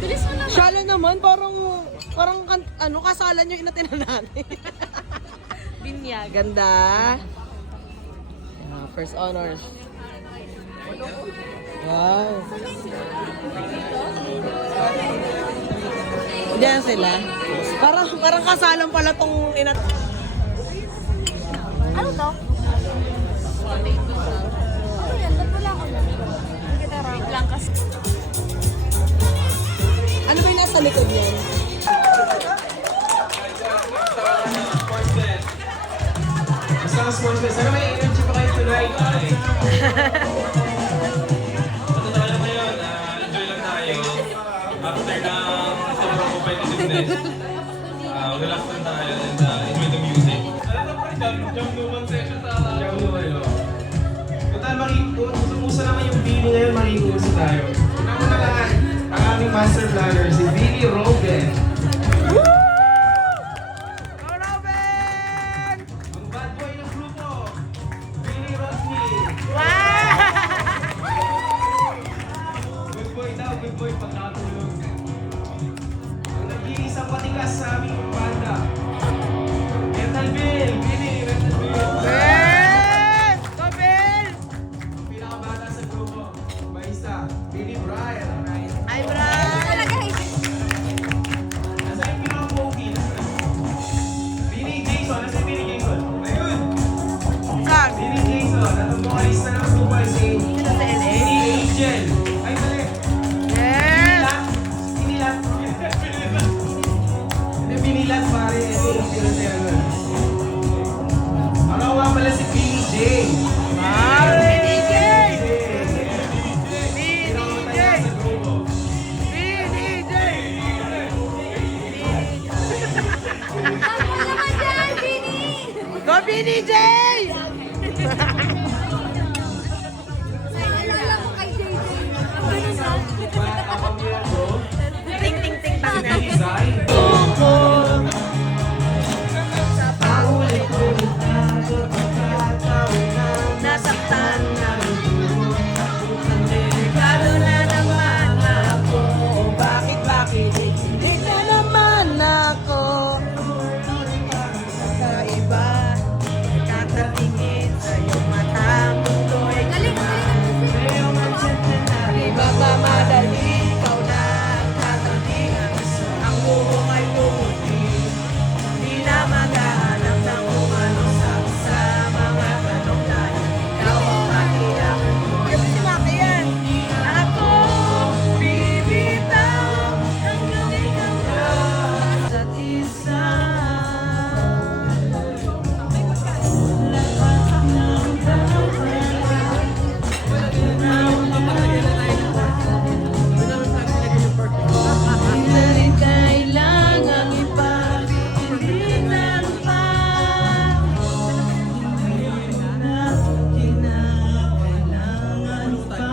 Bilis mo naman. Shala naman, parang ano, kasalan yung inatinan natin. Binyag. Ganda. First honors. Wow. Diyan sila. Parang kasalan pala tong inat. Ano to? Ano yan? Ba't wala ako? Wait lang kasi. Ano ba yung nasa likod niyan? Basta sportsman. Sana may energy pa kayo tonight. Matatawa lang ngayon. Enjoy lang tayo. After ng sobrang competitiveness. Relax lang tayo and enjoy the music. Ano pa rin? Jump numan session sa... Jump numan, no? Total, makikusa naman yung Billy ngayon, makikusa tayo. Una lahat, ang aming master planner, si Billy Robin. Ang bad boy ng grupo, Billy Rodney. Good boy daw, good boy pagkatulog. Ang nag-iisang patigas sa aming banda. Rental Bill, Billy, Rental Bill. Ang pinakabata sa grupo, Baista, Billy Brian. Ay, Brad! Talaga Nasa yung pinaka-pogi? Billy Jason, nasa yung Billy Jason? Ayun! Saan? Billy Jason, at ang vocalista ng grupo ay si Sino sa LA? Billy Angel. Ay, mali. Yes! Pinilat. Hindi, pinilat pare. Ano nga pala si Billy J. BDJ! Pinakamatanda sa grupo. BDJ! Tama naman dyan, Bini! Go BDJ! Naalala ko kay JJ. Ganun na. Pagkakamiyero, Ting ting ting tang na. design. Nasaktan na delikado na naman ako. Bakit hindi na naman ako kakaiba. Katatingin sa iyong mata mundo'y Galing, galing. di ba ba madali? Ikaw na ang katatingan. Ang buhok ay pumuti. Di na maghahanap ng umano sa mga tanong dahil ikaw ang makiyak. Kasi si Maki yan. Ako bibitaw hanggang ikaw na sa isa. Hindi na rin kailangang ipagpilitan pa. Hindi na kailangan pa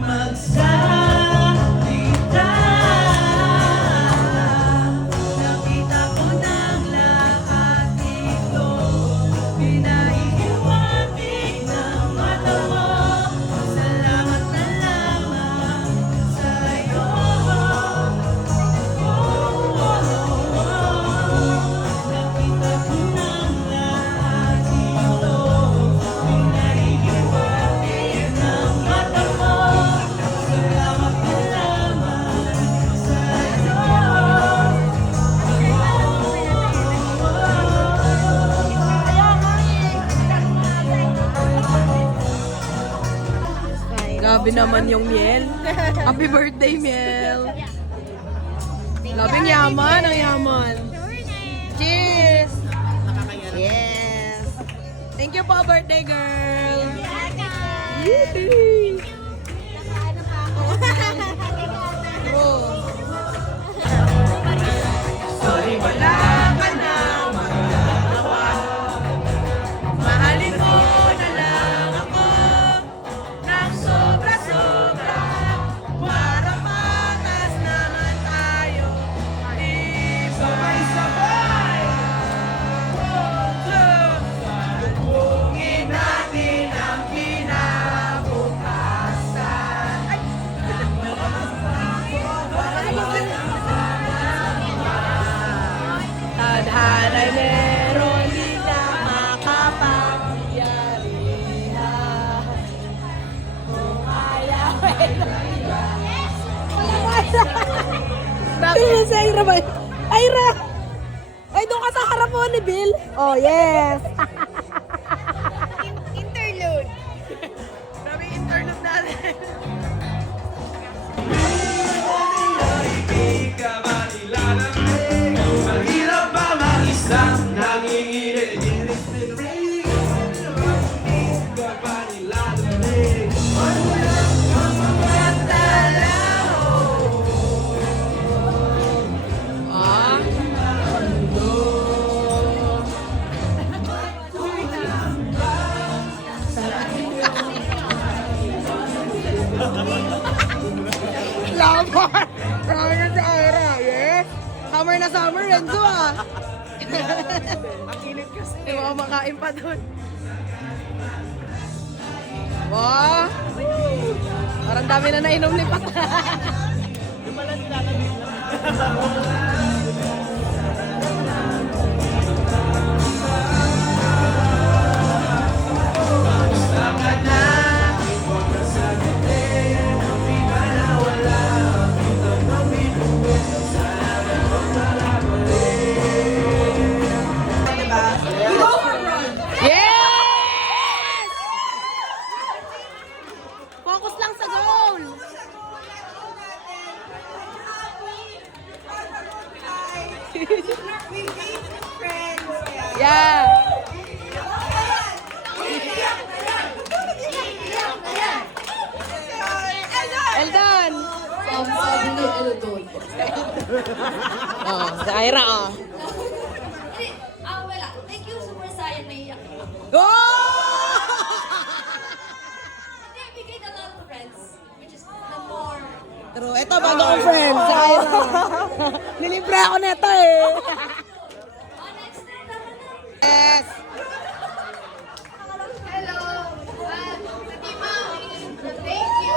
magsalita. Nakita ko ng lahat ito, pinaihiwatig ng mata mo. Salamat na lamang sa'yo. Nakita ko ng lahat ito, pinaihiwatig ng mata mo. Salamat na lamang sa'yo. Grabe naman yung Miel. Happy birthday, Miel. Grabe ang yaman, ang yaman. Cheers! Yes! Thank you po, birthday girl! Yee! Oh. Sorry, wala ka na magagawa. Mahalin mo na lang ako ng sobra-sobra para patas naman tayo. Sabay-sabay! Salubungin natin ang kinabukasan. Sana'y meron di na makapangyarihan. Kung ayaw ay Sino si Ira ba? Ira! Ay, doon ka sa harap mo ni Bill. Oh, yes. Interlude. Grabe yung interlude natin. Di ka manilalamig. Mahirap ba mag-isang nanginginig? Di ka manilalamig. Summer! Summer na si Ira, yes? Summer na summer, Renzo ah. Ang init kasi. Di ba kumakain pa dun? Wow! Parang dami na nainom ni Pat. Yes! Focus lang sa goal. Yeah. Eldon. Oh, si Ira oh. Wala. Thank you, Super Saiyan. Naiyak ako. Go! Hindi, bigay na lot of friends. Which is the more. True. Ito, bago kong friend, si Ira. Nilibre ako neto eh. Oh, next na. Tama na. Yes. Hello. Fatima, thank you.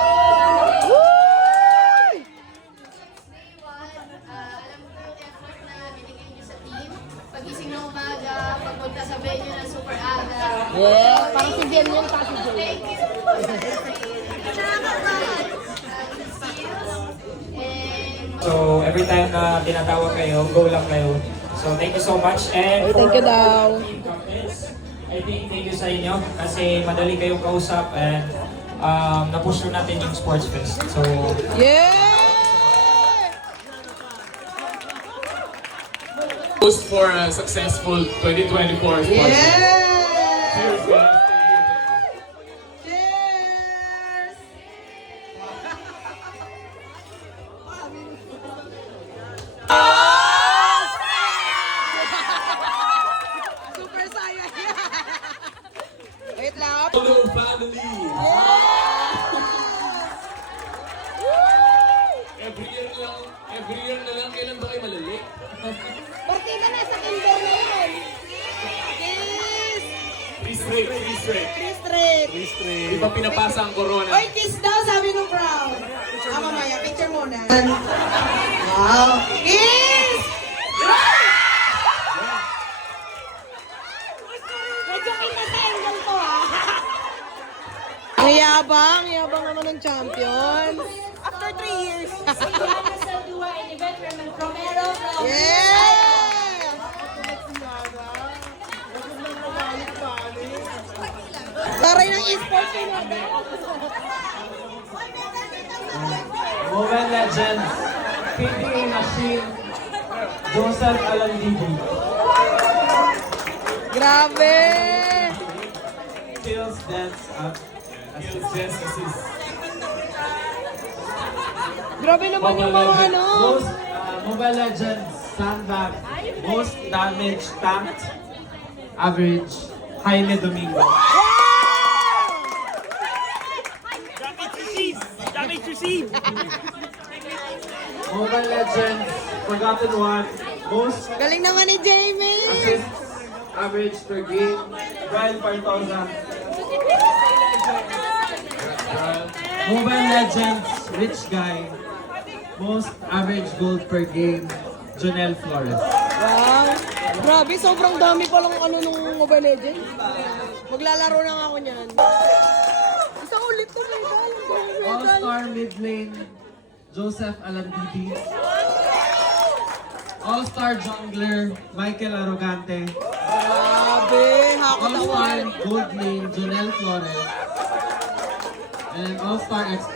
Day one, alam ko yung effort na binigay niyo sa team. Pagising ng umaga, pagpunta sa venue ng super aga. Yeah. Parang si Jen yun, parang si Jen. Thank you. Nakakatawa. And So, every time na tinatawag kayo, go lang kayo. So, thank you so much. And Thank you daw. Team Captains, I think thank you sa inyo kasi madali kayong kausap and na-push na natin yung Sports Fest. So, Yeah! Host for a successful 2024 Sports Fest. Cheers, guys. Cheers! Super saya. Wait lang. Hello, family! Every year na lang, kailan ba kayo malali? Partida na sa Kinder na yun. Kiss! Free straight, free straight. Free straight. Di ba pinapasa ang corona? Oy, kiss daw, sabi ng crowd. Mamaya, picture muna. Wow. Kiss! Medyo kinasa-angle to Ang yabang naman ng champion. After 3 years. Yeah! Taray ng esports yun. Mobile Legends, PTA Machine, Joseph Alandigi, Grabe! Skills Dance Up, Yes, assist. Grabe naman yung mga ano. Most Mobile Legends Sandbag, Most Damage Tanked, Average, Jaime Domingo. Mobile Legends, Forgotten One, Most Galing naman ni Jamie. Assists, Average per game, Brian 5,000. Mobile Legends, Rich Guy, Most Average Gold per game, Jonel Flores. Wow. Grabe, sobrang dami palang ano nung Mobile Legends. Maglalaro na nga ako niyan. Isang ulit ko na medal. All-Star mid lane, Joseph Alandidi. All-Star jungler, Michael Arrogante. Grabe, All-Star hakatawan. gold lane, Jonel Flores. And All-Star XP.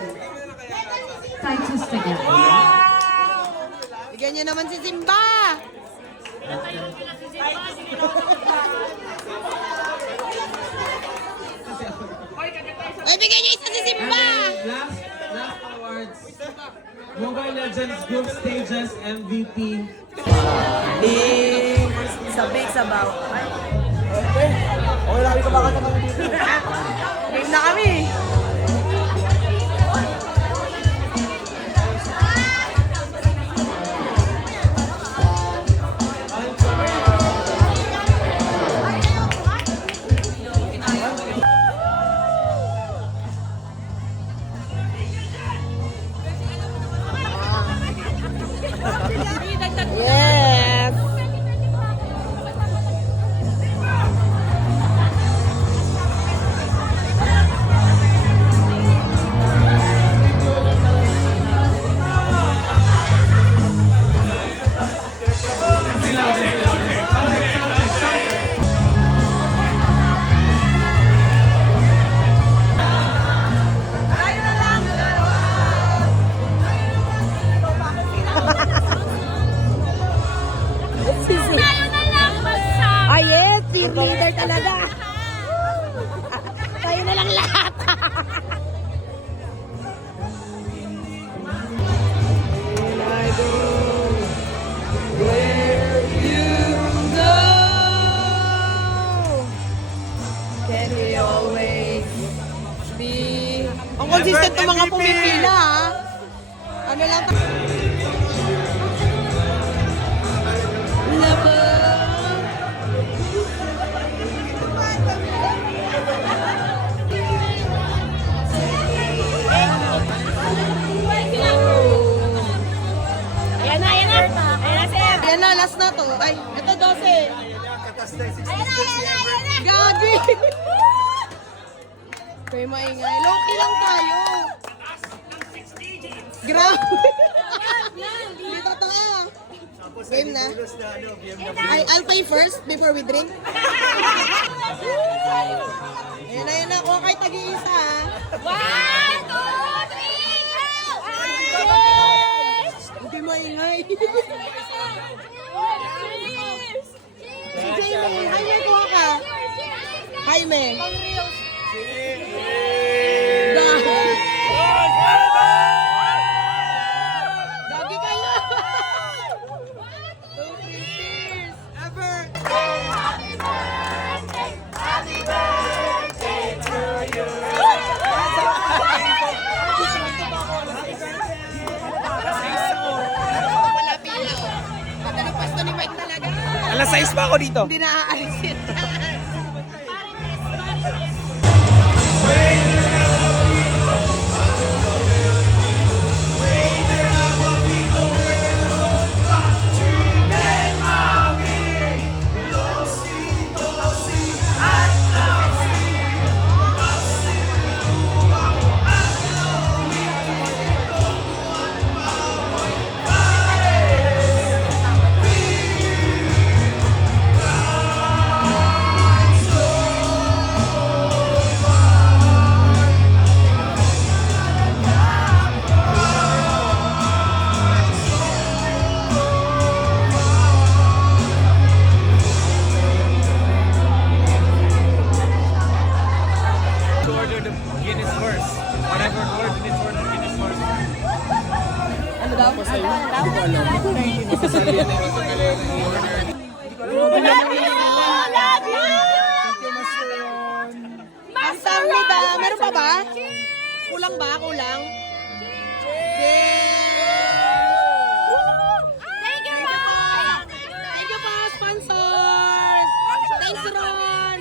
Bigyan niyo naman si Simba. Ay, bigyan niyo isa si And Simba. then last awards, Mobile Legends Group Stages MVP. Sabik sabaw. Game na kami. Yes. Ah, yes, cheerleader talaga. Tayo na lang lahat. I go where you go. Can we always be... Ang consistent ng mga pumipila, ha? Ano lang... Ayan na, ayan na. Ayan na, sir. Ayan na, last na to. Ay, ito 12. Ayan na. Gagi. Kaya maingay. Low-key lang tayo. Grabe. Dito tayo. Game na. I'll pay first before we drink. Ayan na. Kuha kayo tag-iisa, ha. 1, 2, 3, go! Hindi maingay. Si Jaime. Jaime, kuha ka. Jaime. Gagi kayo. 2, 3 cheers. Ever. Wala pilaw. Ganda ng pasto ni Mike talaga. Alas 6 pa ako dito. Hindi na aalisin. Order the Guinness first. Whatever word you need to order Guinness first. Ano daw? Ang dami ba? Meron pa ba? Kulang ba? Kulang? Thank you, Thank you po, sponsors! Thanks, Ron!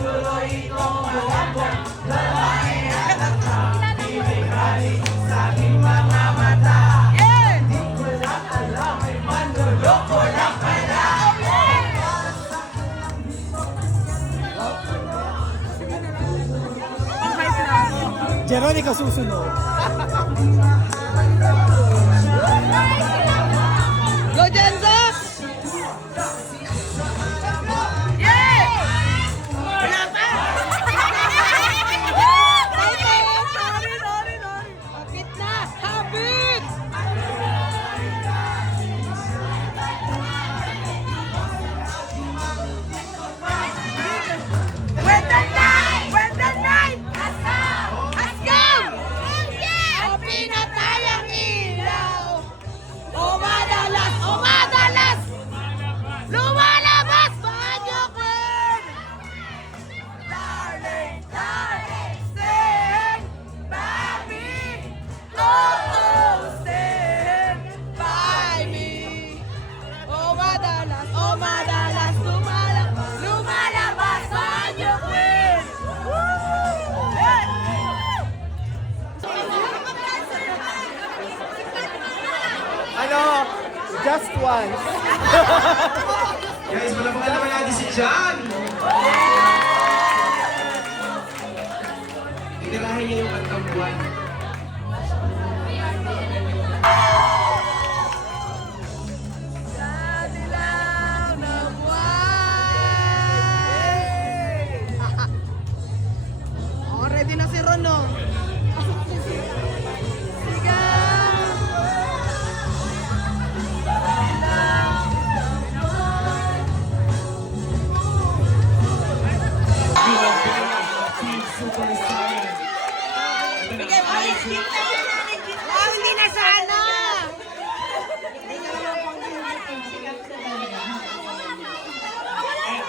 Tuloy ito Veronica susunod. Go, Jenzo! Yay! Wala pa! Sorry. Habit na! Habit! When the night has come! Ang pinatayang ilaw! Umadalas! Lumalabas! Banyo Queen! Darling, stand by me. Oh, stand by me. Umadalas, lumalabas! Banyo Queen! Hey! Ano? Just once. Guys, wala pa naman natin si John! Itirahin niya yung kantang buwan. Dilaw na buwan. Oh, ready na si Ron, no? Sigaw! Wow, hindi na sana!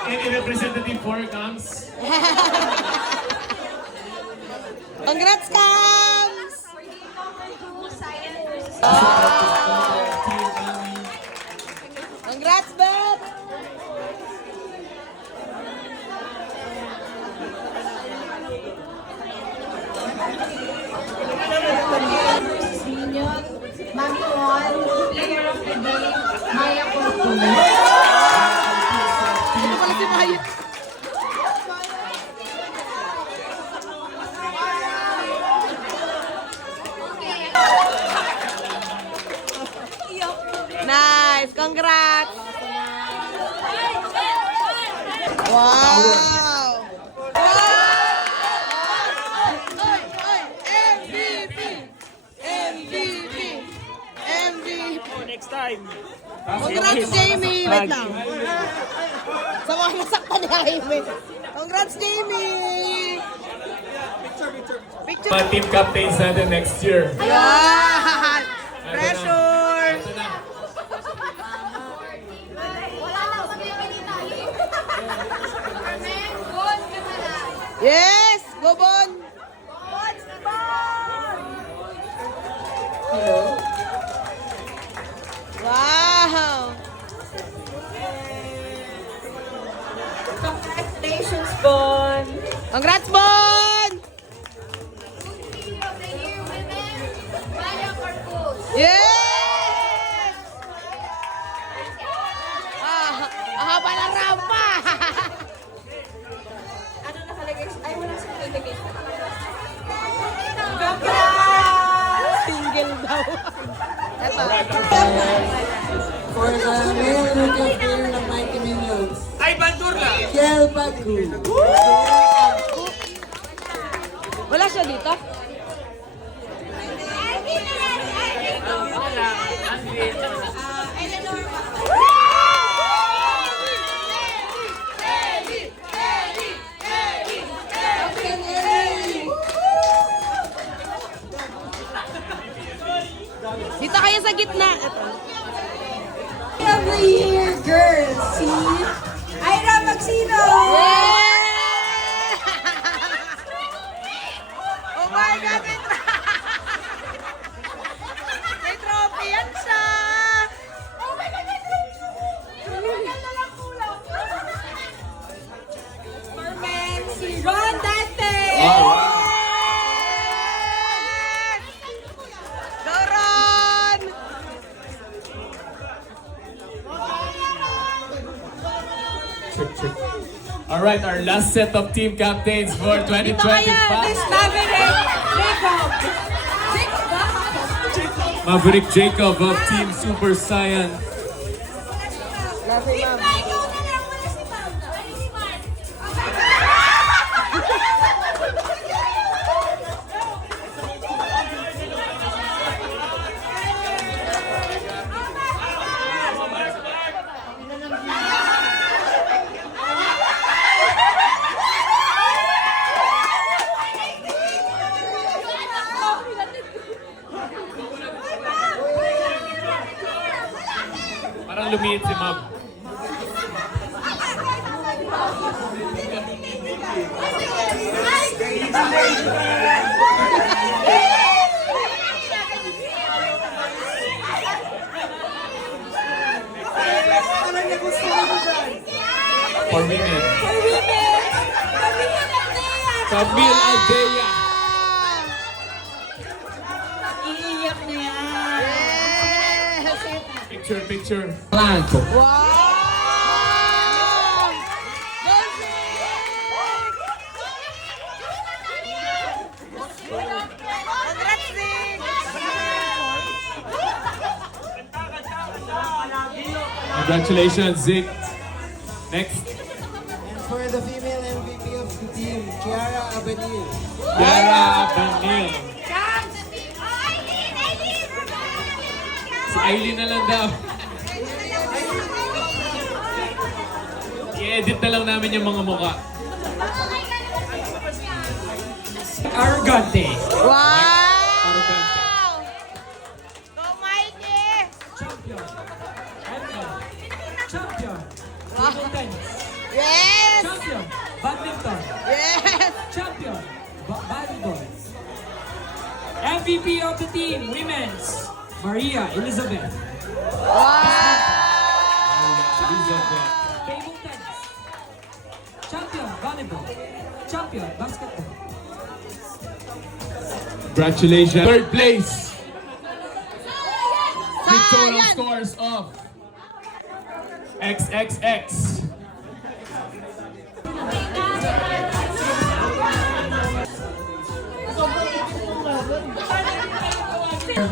Any representative for comes? Congrats, Cams! Congrats, Beth! Minion, Mami Juan, Player of the Day, Maya Corto. Ito pala si Maya. Nice! Congrats! Wow! MVP! Next time. Congrats, Jamie! Wait lang. Sa mga nasaktan ni Jaime. Congrats, Jamie! Picture! Team captains natin next year. Yan! Pressure! Wala lang sa pinita. Carmen, good ka na lang. Yes! Go, Bon! Wow! Congratulations, Bon! Congrats, Bon! Rookie of the Year women, Maya Corto. Yes! Ang haba ng rampa! Ano nakalagay? Ay, wala sa nakalagay. Single daw. Eto. For the male rookie of the year ng Mighty Minions, Ay, Bandurla! Kiel Pagku. Wala siya dito? Dito kayo sa gitna. Eto. Of the Year girls, si Ira Magsino! Oh my God! May trophy yan siya! Oh my God, may trophy! Maganda lang kulang. For men, si Ron Dante! Go, Ron! Check. Alright, our last set of team captains for 2025. Maverick Jacob of Team Super Saiyan. Nasa ma'am. Parang lumiit si Mab. For women. Camille Aldea. Iiyak na yan. Yes! Picture, picture. Blanco. Wow! Congrats, Zig! Congratulations, Zig. Next. For the female MVP of the team, Kiara Abenil. Yara Banil. Si Aileen na lang daw. I-edit na lang namin yung mga mukha. Arrogante. Wow! Arrogante. Go, Mikey! Champion. Champion. Table tennis. Yes! Champion. Badminton. Yes! Champion. Volleyball. MVP of the team, women's. Maria Elizabeth. Wow! Champion. Table tennis. Champion. Volleyball. Champion. Basketball. Congratulations. Third place. With total Sayang! scores of XXX.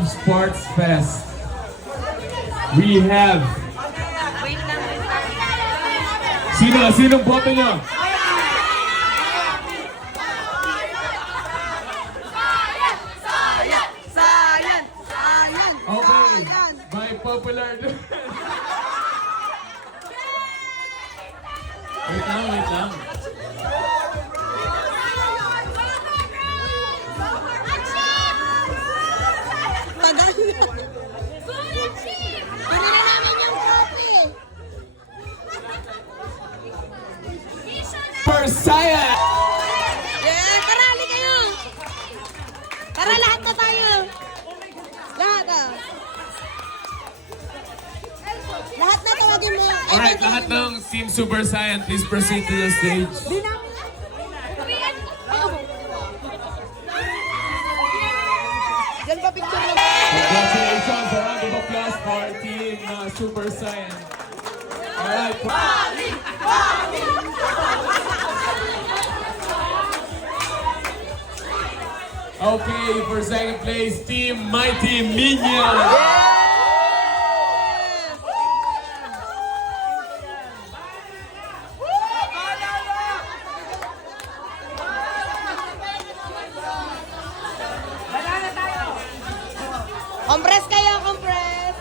Sports Fest. We have... Sinong boto nyo? Sayang! Sayang! Okay. Sayang! By popular... Wait lang. Tagal na. Kunin na namin yung trophy. For Saiyan! Yeah, tara, hali kayo. Tara, lahat na tayo. Lahat Lahat na tawagin mo. Alright, lahat ng Team Super Saiyan, please proceed to the stage. Diyan pa picture na. Congratulations! A round of applause for Team Super Saiyan. Alright. Okay, for second place, Team Mighty Minions. Compress kayo, compress.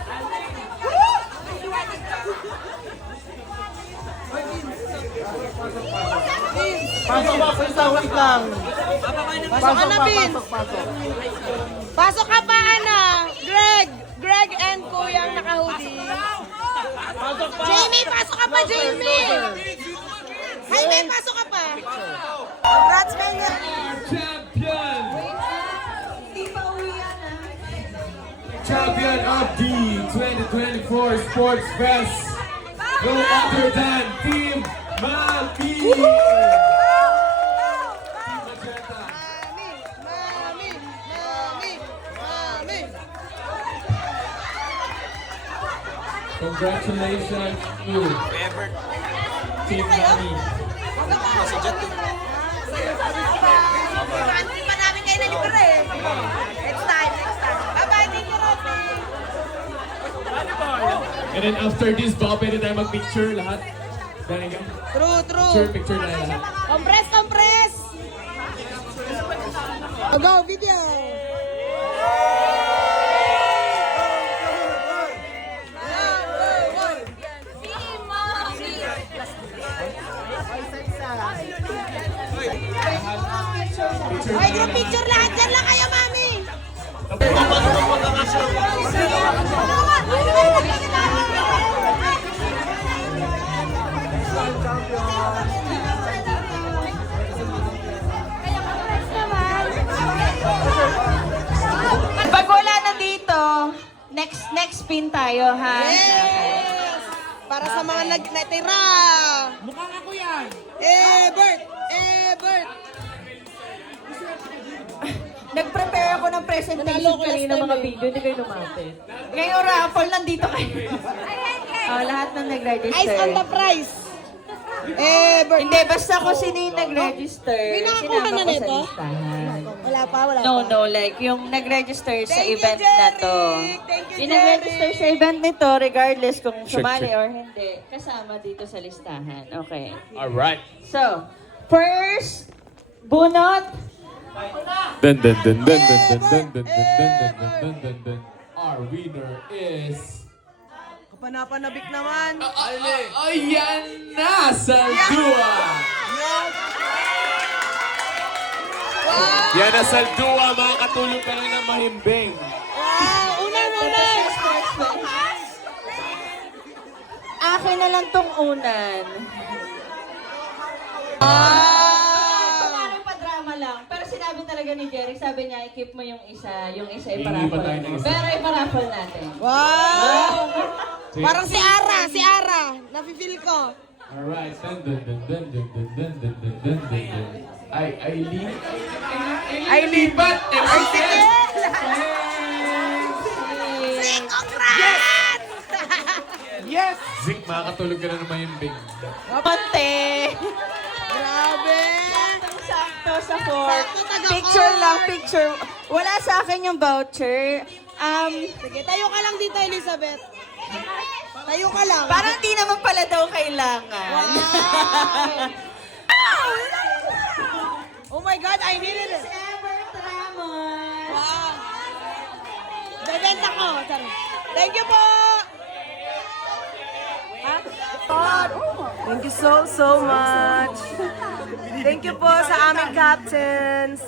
Pasok ba? Wait lang. Pasok ka na, Bin. Pasok ka pa, Ana. Greg and Kuyang naka-hoodie. Jamie, pasok ka pa, Jamie. Jaime, pasok ka pa. Congrats, Mayor. Champion! Champion of the 2024 Sports Fest. No other than Team Mami! Congratulations to Team Mami. Hindi pa namin kayo nalibre eh. Next time. Bye-bye, thank you, Rosie. And then after this, baka pwede tayo mag-picture lahat. Dahil ka? True. Picture na lahat. Compress! Go, video! Ay, group picture lahat. Diyan lang kayo, mami. Pag wala na dito, next spin tayo, ha? Yes! Para sa mga natira. Mukhang ako yan. Bert! Bert! Nag-prepare ako ng presentation kanina mga video, hindi kayo lumapit. Ngayong raffle, nandito kayo. Lahat ng nag-register. Eyes on the prize. Bert! Hindi, basta kung sino yung nag-register, May nakakuha sinama na ko sa nito? listahan. Wala pa. No, like yung nag-register sa Thank you, event na to. Jerry! Thank you, Yung Jerry! nag-register sa event nito, regardless kung sumali or hindi, kasama dito sa listahan. Okay. Alright. So, first, bunot. Dun dun dun dun dun dun dun dun dun dun dun dun dun. Our winner is... Kapanapanabik naman. Ayan na! Saldua! Yan na Saldua, mga katulong ka lang ng mahimbing. Wow! Unan! Akin na lang tong unan. Parang pa-drama lang. Pero sinabi talaga ni Jerry, sabi niya, i-keep mo yung isa Hindi i-paraffle. pa tayo ng isa. Pero i-paraffle natin. Wow! Parang si Ara. Nafe-feel ko. Alright. Dun dun dun dun dun dun dun dun dun dun dun dun. Ay lipat! Congrats! Yes! Zik, makakatulog ka na ng mahimbing. Pante! Grabe! Sakto sa fourth. Sakto, taga Picture fourth. lang, picture. Wala sa akin yung voucher. Sige, tayo ka lang dito, Elizabeth. Tayo ka lang. Parang di naman pala daw kailangan. Oh my God, I needed it. Ever Tramon. Wow. Bebenta ko. Sorry. Thank you po. Thank you so much. Thank you po sa aming captains.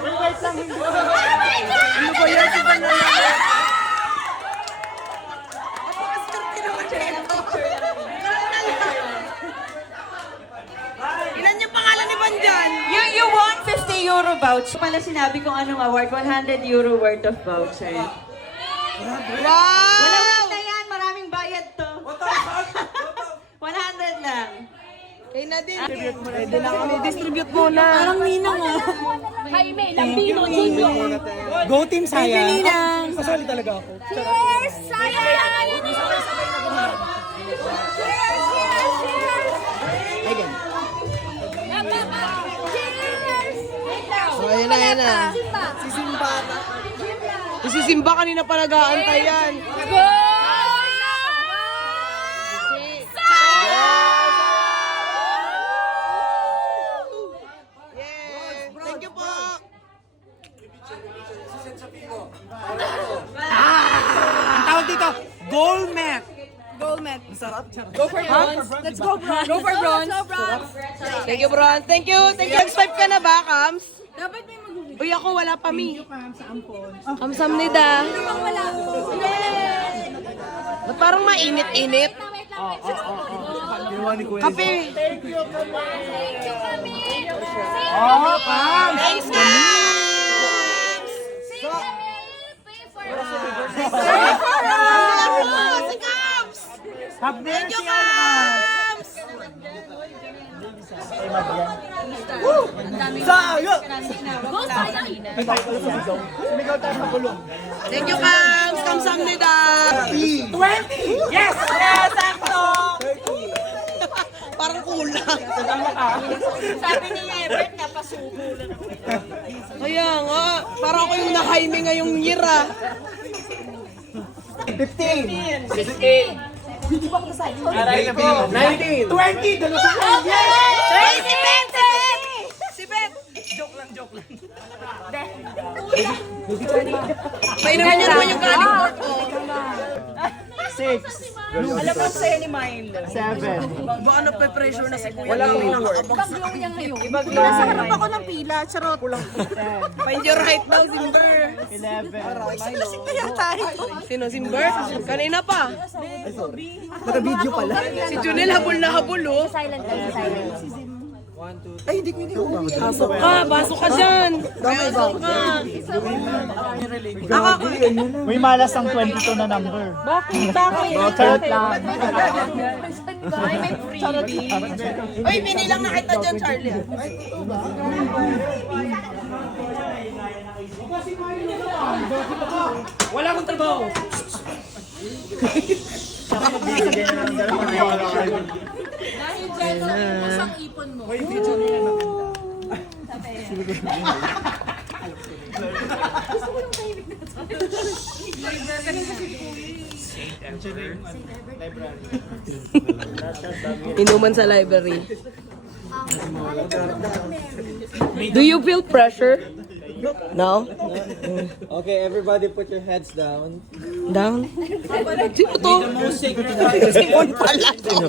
Ano ba yan? Iba na yan. Ilan yung pangalan ni Banjan? You won 50 euro voucher. Pala sinabi kong anong award, 100 euro worth of voucher. Wow! Wala na yan, maraming bayad to. 100 lang. Kay Nadine. Pwede na kami. Distribute muna. Parang ninang ah. Jaime, Lambino, Gino. Go Team Saya. Ninang. Kasali talaga ako. Cheers! Saya! Ayan. Cheers! So, ayan na. Si Simba kanina pa nag-aantay yan. Go! Yes. Thank you po. Ang tawag dito, gold met. Go for bronze. Let's go bronze. Go for bronze. Thank you, Bron. Thank you. Nag-swipe ka na ba, Kams? Dapat may mag-video. Uy, ako wala pa, mi. Kamsam nida. Ba't parang mainit-init? Kape. Thank you, kami. Thanks, Kams! Pay for us. Si Kams! Thank Thank you, Kams! Thank you, Kams! Kamsamnida! 20! Yes! Yes, sakto! Sabi ni Everett, napasubo lang. Kaya nga, parang ako yung nakaime ngayong year ah. 15. 19. 20. Dalo sa akin. Hey, si Vincent! Si Bet! Joke lang. Mainuman niyo naman yung galing pork ko. 6. Alam mo sa'yo ni Milo. 7. Baka na-pressure na si Kuya. Wala akong inaward. Nasa harap ako ng pila, charot. Find your height daw, Simber. 11. Sino, Simber? Kanina pa. Naka-video pala. Si Junel habol na habol, oh. Silent kayo, silent. Ay, hindi ko iniuwi. Pasok ka dyan. Pasok ka. May malas ang 22 na number. Bakit? Charot lang. Ay, may freebie. Uy, binilang na kita dyan, Charlie. ah. Wala akong trabaho. Inuman sa library. Do you feel pressure? No? Okay, everybody put your heads down. Down? Sino to? Simon pala to.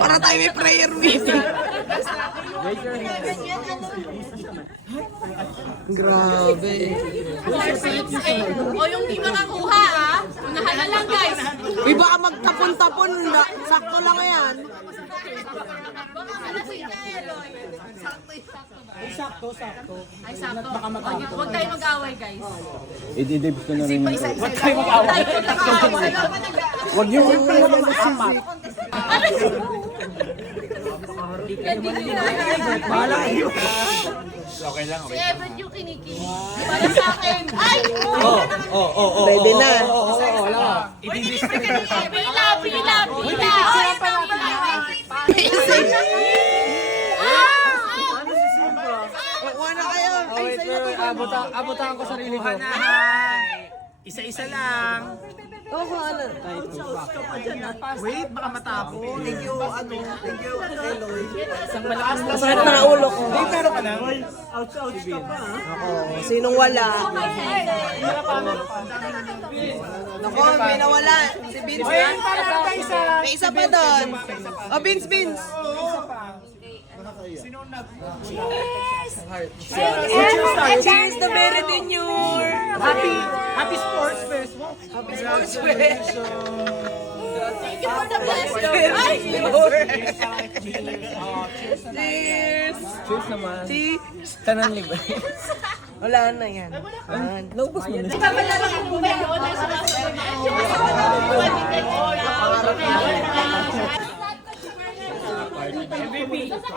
Para tayo may prayer meeting. Grabe. O yung di makakuha ah. Unahan na lang guys. Uy, baka magtapon-tapon. Sakto lang yan. Baka malasin ka Eloy. Sakto. Ay, sakto. Huwag tayo mag-away guys. I-dibs ko na rin. Huwag tayo mag-away. Huwag yung apat. Bahala kayo. Si Everett yung kinikini. Para sa akin. Ay! Ready na. Pila! Kuha na kayo. Ay, sa'yo to. Abutan ko sarili ko. Isa-isa lang. Kuha na. Wait, baka matapon. Thank you, Eloy. Masakit na ulo ko. Wait, meron ka na. Sinong wala? Nako, may nawala. Si Vince. May isa pa doon. Oh, Vince. Cheers to Mary Tenure. Happy Sports Fest. Happy Sports Fest. Thank you for the blessing. Ay, cheers. Cheers naman. Cheers. Tanan libre. Wala na yan. Naubos mo na.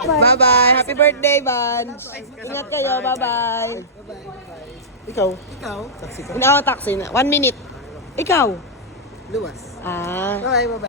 Bye-bye. Happy birthday, Vans. Ingat kayo. Bye-bye. Ikaw? Taxi na. 1 minute. Ikaw? Luwas. Ah. Bye, bye.